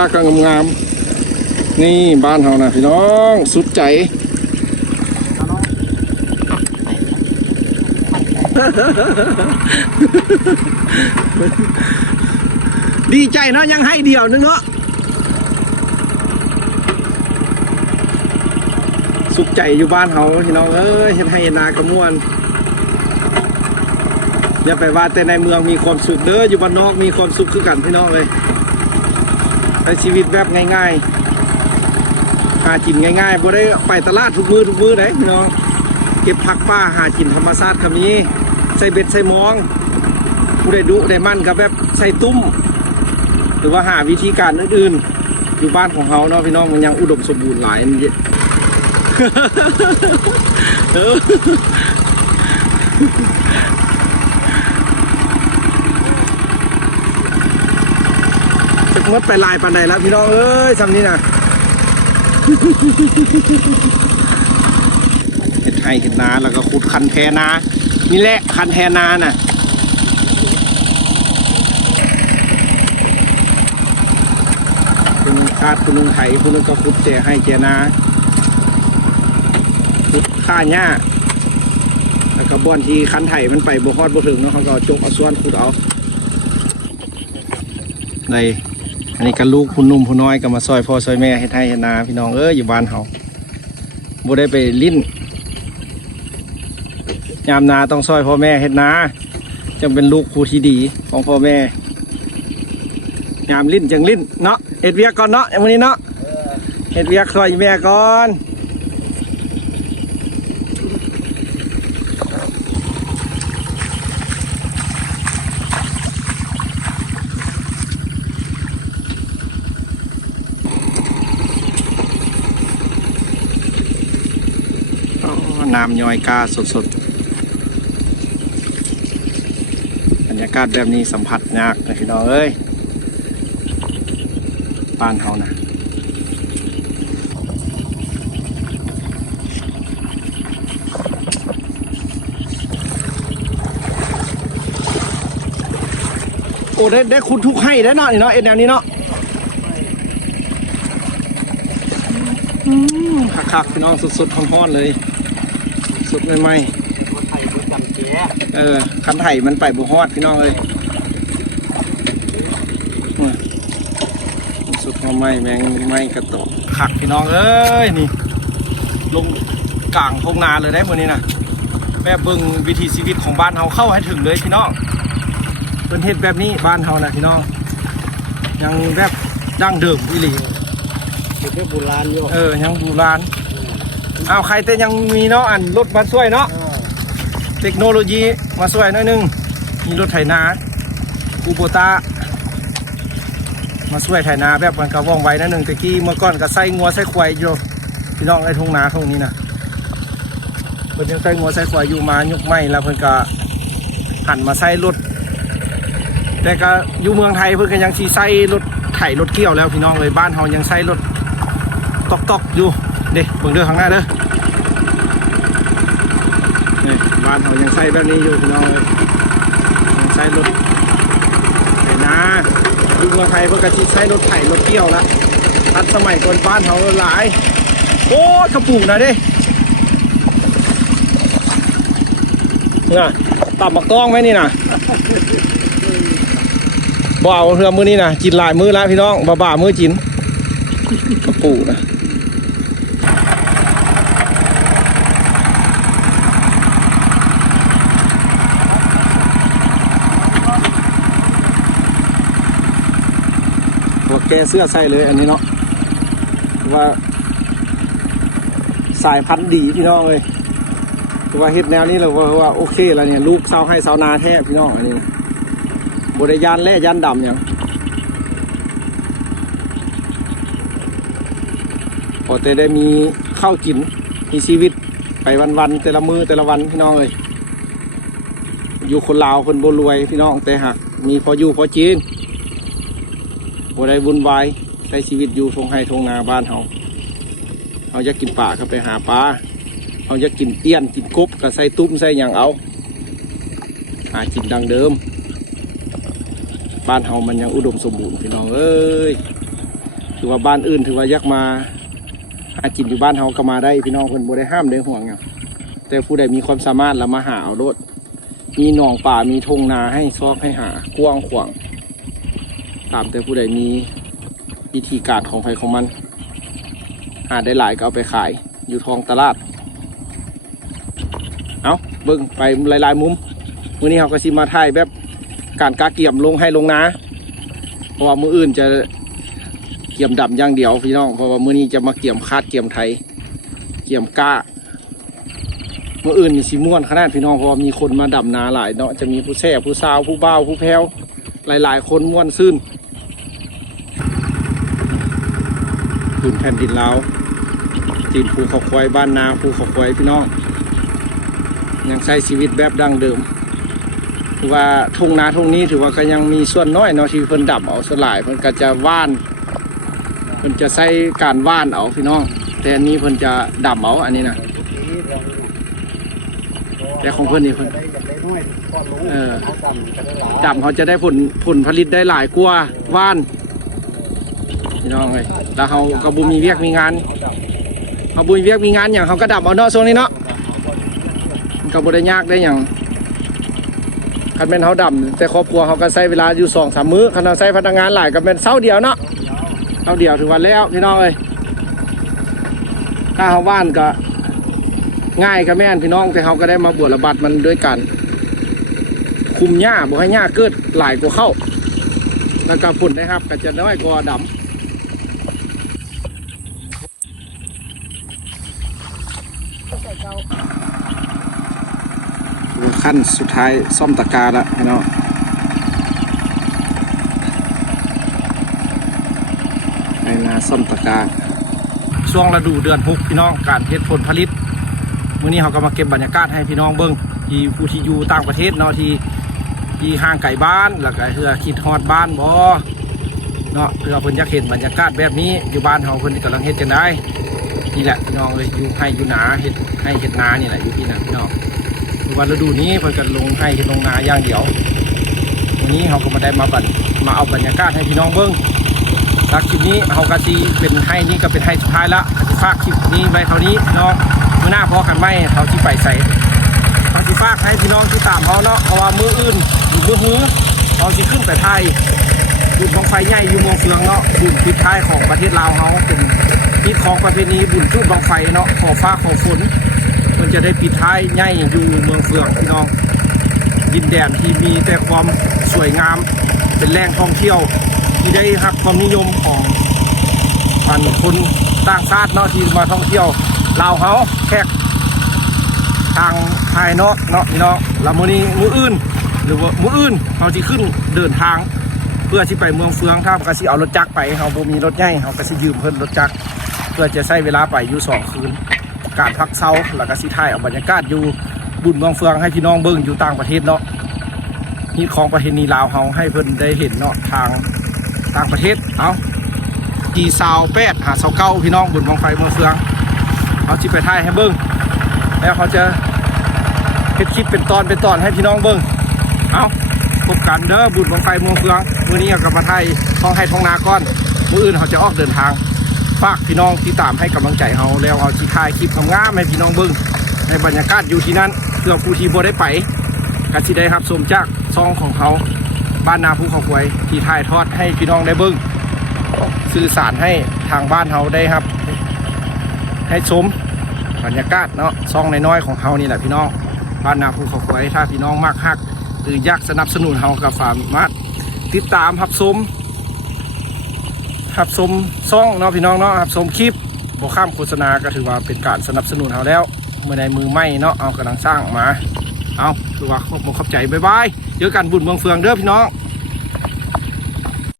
าก็งามๆนี่บ้านเฮานะพี่น้องสุดใจดีใจเนาะยังให้เดียวนึงเนาะสุขใจอยู่บ้านเฮาพี่น้องเอ้ยเฮ็ดให้นากระมวลอย่าไปว่าแต่ในเมืองมีความสุขเด้ออยู่บ้านนอกมีความสุขคือกันพี่น้องเลยใช้ชีวิตแบบง่ายๆหากินง่ายๆบ่ได้ไปตลาดทุกมื้อได้พี่น้องเก็บผักป่าหากินธรรมชาติก็มีใส่เบ็ดใส่มองผู้ใดดุได้มั่นกับแบบใส่ตุ้มหรือว่าหาวิธีการอื่นๆอยู่บ้านของเขาเนาะพี่น้องมันยังอุดมสมบูรณ์หลายมันเยอะจะมดไปลายปันใดแล้วพี่น้องเอ้ยทำนี้นะเห็ดไห่เห็ดนาแล้วก็ขุดคันแทนานี่แหละคันแทนาน่ะคุณคาดคุณลุงไถคุณลุงก็ขุดแจให้แจนาขุดข้าหญ้าแล้วก็บ่อนที่คันไถมันไปบ่ฮอดบ่ถึงเนาะเขาก็จกเอาส่วนขุดเอาในอันนี้ก็ลูกผู้นุ่มผู้น้อยก็มาซอยพ่อซอยแม่เฮ็ดไห่เฮ็ดนาพี่น้องอยู่บ้านเฮาบ่ได้ไปลิ้นยามนาต้องซอยพ่อแม่เฮ็ดนาจึงเป็นลูกผู้ที่ดีของพ่อแม่ยามลิ้นจึงลิ้นเนาะเฮ็ดเวียกก่อนเนาะอย่างนี้เนาะเฮ็ดเวียกซอยแม่ก่อนน้ำย้อยกาสดๆบรรยากาศแบบนี้สัมผัสยากนะพี่น้องเอ้ยบ้านเฮานะโอ้ได้คุณทุกให้ได้เนาะนี่เนาะเอ็นแนวนี้เนาะคักๆพี่น้องสดๆร้อนๆเลยสุดใหม่ๆคันไถ่มันไปบุฮอดพี่น้องเลยสุดใหม่แมงไม่กระโตกขักพี่น้องเอ้ยนี่ลงกลางทุ่งนาเลยได้เมื่อนี้นะแม่เบิ่งวิถีชีวิตของบ้านเฮาเข้าให้ถึงเลยพี่น้องเป็นเฮ็ดแบบนี้บ้านเฮานะพี่น้องยังแบบดั้งเดิมอีหลีเฮ็ดโบราณอยู่ยังโบราณเอาใครแต่ยังมีเนาะอันรถมาช่วยเนาะเทคโนโลยีมาช่วยหน่อยนึงมีรถไถนาคูโบต้ามาช่วยไถนาแบบมันก็ว่องไวนั่นหนึ่งตะกี้เมื่อก่อนก็ใส่งัวใส่ควายอยู่พี่น้องไอ้ทุ่งนาตรงนี้นะเพิ่นยังใส่งัวใส่ควายอยู่มายกไม้แล้วเพิ่นก็หันมาใส่รถแต่ก็อยู่เมืองไทยเพิ่นก็ยังสิใส่รถไถรถเกี่ยวแล้วพี่น้องเลยบ้านเฮายังใส่รถตอกอยู่เด็กเบิ่งเด้อข้างหน้าเด้อนี่บ้านเขายังใช้แบบนี้อยู่พี่น้องเลยยังใช้รถไถนาอยู่เมืองไทยเพื่อกระชิดใช้รถไถรถเกี่ยวละทัดสมัยก่อนบ้านเขาหลายโอ้ขะปูกนะเด้น่ะตับมะกองไหมนี่นะบ่าวเรือมือนี่นะกินหลายมือแล้วพี่น้องบ่ามือจินขะปูกนะแกเสื้อใส่เลยอันนี้เนาะว่าสายพันธุ์ดีพี่น้องเลยว่าเฮ็ดแนวนี้เราว่าโอเคแล้วเนี่ยลูกเสาให้เสานาแท้พี่น้องอันนี้บริยานและยันดำอย่างพอจะได้มีข้าวกินมีชีวิตไปวันๆแต่ละมือแต่ละวันพี่น้องเลยอยู่คนลาวคนบ่รวยพี่น้องแต่หักมีพออยู่พอกินบ่ได้วุ่นวายใช้ชีวิตอยู่ทงไห้ทงนาบ้านเขาจะกินป่าก็ไปหาปลาเขาจะกินเตี้ยนกินกบก็ใส่ตุ้มใส่อย่างเอาหากินดังเดิมบ้านเขามันยังอุดมสมบูรณ์พี่น้องเอ้ย ถือว่าบ้านอื่นถือว่ายักมาหากินอยู่บ้านเฮาก็มาได้พี่น้องเพิ่นบ่ได้ห้ามได้ห่วงหยังแต่ผู้ใดมีความสามารถแล้วมาหาเอาโลดมีหนองป่ามีทุ่งนาให้ซอกให้หากว้างขวางตามแต่ผู้ใดมีวิธีการของไผของมันหาได้หลายก็เอาไปขายอยู่ท้องตลาดเอาเบิ่งไปหลายๆมุมมื้อนี้เฮาก็สิมาถ่ายแบบการกาเกี่ยมลงให้ลงนาเพราะว่ามื้ออื่นจะเกี่ยมดำอย่างเดียวพี่น้องเพราะว่ามื้อนี้จะมาเกี่ยมคาดเกี่ยมไทยเกี่ยมกามื้ออื่นนี่สิม่วนขนาดพี่น้องเพราะว่ามีคนมาดำนาหลายเนาะจะมีผู้แซ่ผู้สาวผู้บ่าวผู้แพ้วหลายๆคนม่วนซื่นพื้นแผ่นดินลาวตีนภูเขาควายบ้านนาภูเขาควายพี่น้องยังใช้ชีวิตแบบดั้งเดิมถือว่าทุ่งนาทุ่งนี้ถือว่าก็ยังมีส่วนน้อยเนาะที่เพิ่นดับเอาส่วนหลายเพิ่นก็จะว่านเพิ่นจะใช้การว่านเอาพี่น้องแต่อันนี้เพิ่นจะดับเอาอันนี้นะแต่ของเพิ่นนี่เพิ่นดับเขาจะได้ผลผลิตได้หลายกว่าว่านพี่น้องเลยแล้วเขาก็บ่มีเวียกมีงานเขาบ่มีเวียกมีงานอย่างเขาก็ดับเอาเนาะช่วงนี้เนาะก็บ่ได้ยากได้อย่างคันเป็นเขาดำแต่ครอบครัวเขาก็ใช้เวลาอยู่2-3 มื้อคันเราใช้พนักงานหลายก็เป็นเช้าเดียวเนาะเช้าเดียวถึงวันแล้วพี่น้องเอ้ยถ้าเขาว่านก็ง่ายก็แม่นพี่น้องแต่เขาก็ได้มาบวชระบาดมันด้วยกันคุมหญ้าบ่ให้หญ้าเกิดหลายกว่าเข้าแล้วก็ผลนะครับก็จะน้อยกว่าดำขั้นสุดท้ายซ่อมตะกาละพี่น้องในนาซ่อมตะกาช่วงฤดูเดือน6พี่น้องการเฮ็ดผลผลิตมื้อนี้เขาก็มาเก็บบรรยากาศให้พี่น้องเบิ่งที่ผู้ที่อยู่ต่างประเทศเนาะที่ห่างไกลบ้านแล้วก็เพื่อคิดฮอดบ้านบ่เนาะเพื่อเพิ่นอยากเห็นบรรยากาศแบบนี้อยู่บ้านเฮาเพิ่นกำลังเฮ็ดจังได๋นี่แหละพี่น้องเอ้ยอยู่ให้อยู่นาเฮ็ดให้เฮ็ดนานี่แหละอยู่ที่นั่นพี่น้องวันฤดูนี้เพิ่นก็ลงให้เฮ็ดลงนาอย่างเดียววันนี้เขาก็มาได้มาเอาบรรยากาศให้พี่น้องเบิ่งจากคลิปนี้เขาก็สิเป็นให้นี่ก็เป็นให้สุดท้ายละสิฝากคลิปนี้ไว้เท่านี้เนาะมื้อหน้าพอกันไหมเขาที่ไปใส่เขาสิฝากให้พี่น้องที่ตามเขาเนาะเพราะว่ามื้ออื่นอยู่มื้อหื้อเขาสิขึ้นไปไทยบุญบั้งไฟใหญ่อยู่เมืองเฟืองเนาะบุญปิดท้ายของประเทศลาวเขาเป็นปิดของประเพณีบุญจุดบั้งไฟเนาะขอฟ้าขอฝนมันจะได้ปิดท้ายใหญ่อยู่เมืองเฟืองพี่น้องดินแดนที่มีแต่ความสวยงามเป็นแหล่งท่องเที่ยวที่ได้รับความนิยมของคนต่างชาติเนาะที่มาท่องเที่ยวลาวเขาแขกทางภายนอกเนาะพี่น้องแล้วมื้อนี้มื้ออื่นหรือว่ามื้ออื่นเขาจะขึ้นเดินทางเพื่อที่ไปเมืองเฟืองถ้าก็สิเอารถจักรไปเขาบ่มีรถใหญ่เขาก็สิยืมเพิ่นรถจักรเพื่อจะใช้เวลาไปอยู่2 คืนการพักเช้าแล้วก็สิถ่ายเอาบรรยากาศอยู่บุญเมืองเฟืองให้พี่น้องเบิ่งอยู่ต่างประเทศเนาะนี่ของประเทศนี้ลาวเฮาให้เพิ่นได้เห็นเนาะทางต่างประเทศเอา28 หา29พี่น้องบุญเมืองไฟเมืองเฟืองเขาสิไปถ่ายให้เบิ่งแล้วเขาจะเฮ็ดคลิปเป็นตอนให้พี่น้องเบิ่งเอาพบกันเด้อบุญเมืองไฟเมืองเฟืองมื้อนี้ก็มาถ่ายท้องให้ท้องนาก่อนมื้ออื่นเขาจะออกเดินทางฝากพี่น้องที่ตามให้กำลังใจเขาแล้วเอาที่ถ่ายคลิปงามๆให้พี่น้องเบิ่งในบรรยากาศอยู่ที่นั่นเพื่อผู้ที่บ่ได้ไปก็สิได้รับชมจากซองของเขาบ้านนาภูเขาควายที่ถ่ายทอดให้พี่น้องได้เบิ่งสื่อสารให้ทางบ้านเขาได้ครับให้ชมบรรยากาศเนาะซองน้อยๆของเขานี่แหละพี่น้องบ้านนาภูเขาควายถ้าพี่น้องมากฮักหรืออยากสนับสนุนเขาก็สามารถติดตามรับชมซ่องเนาะพี่น้องเนาะครับชมคลิปบ่ข้ามโฆษณาก็ถือว่าเป็นการสนับสนุนเขาแล้วเมื่อในมือไม่เนาะเอากำลังสร้างมาเอาถือว่าขอบใจบ๊ายบายเจอกันบุญเมืองเฟืองเด้อพี่น้อง